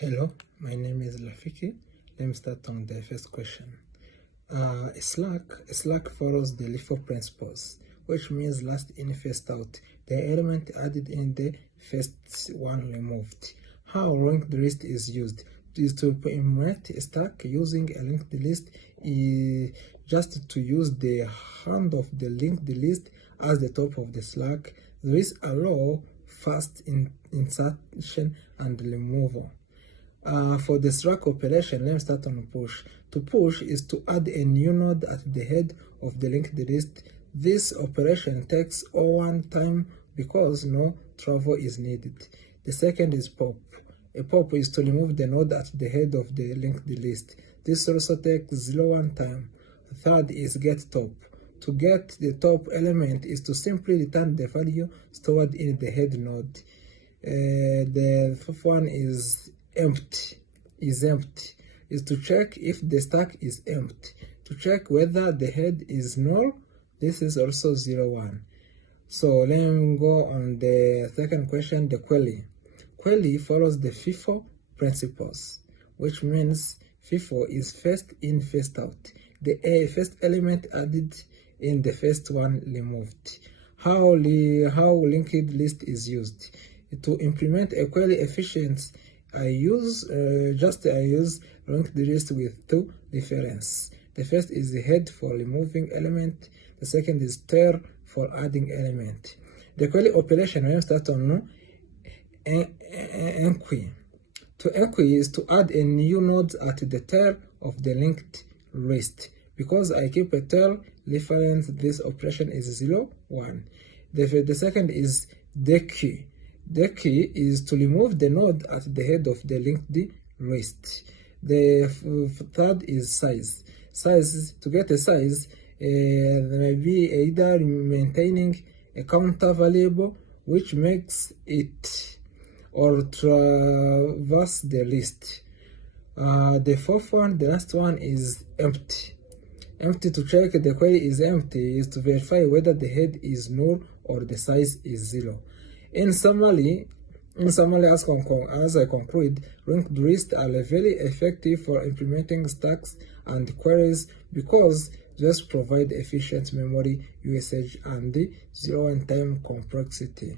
Hello, my name is Rafiki. Let me start on the first question. Slack follows the LIFO principles, which means last in, first out. The element added in the first one removed. How linked list is used is to implement a stack using a linked list is just to use the hand of the linked list as the top of the Slack. This allows fast insertion and removal. For the Slack operation, let me start on push. To push is to add a new node at the head of the linked list. This operation takes one time because no travel is needed. The second is pop. A pop is to remove the node at the head of the linked list. This also takes 1 time. Third is get top. To get the top element is to simply return the value stored in the head node. The fourth one is empty is to check if the stack is empty. To check whether the head is null, this is also 0, 1. So let me go on the second question, the query. Query follows the FIFO principles, which means FIFO is first in, first out. The first element added in the first one removed. How linked list is used. To implement a query efficiency, I use linked list with 2 differences. The first is the head for removing element. The second is tail for adding element. The query operation, when we start on enquery. To enquery is to add a new node at the tail of the linked list. Because I keep a tail reference, this operation is 0, 1. The second is dequeue. Dequeue is to remove the node at the head of the linked list. The third is size. Size, to get a size, there may be either maintaining a counter variable which makes it or traverse the list. The fourth one, the last one, is empty. Empty, to check the query is empty, is to verify whether the head is null or the size is 0. In summary, as I conclude, linked lists are very effective for implementing stacks and queries because just provide efficient memory usage and 0 time complexity.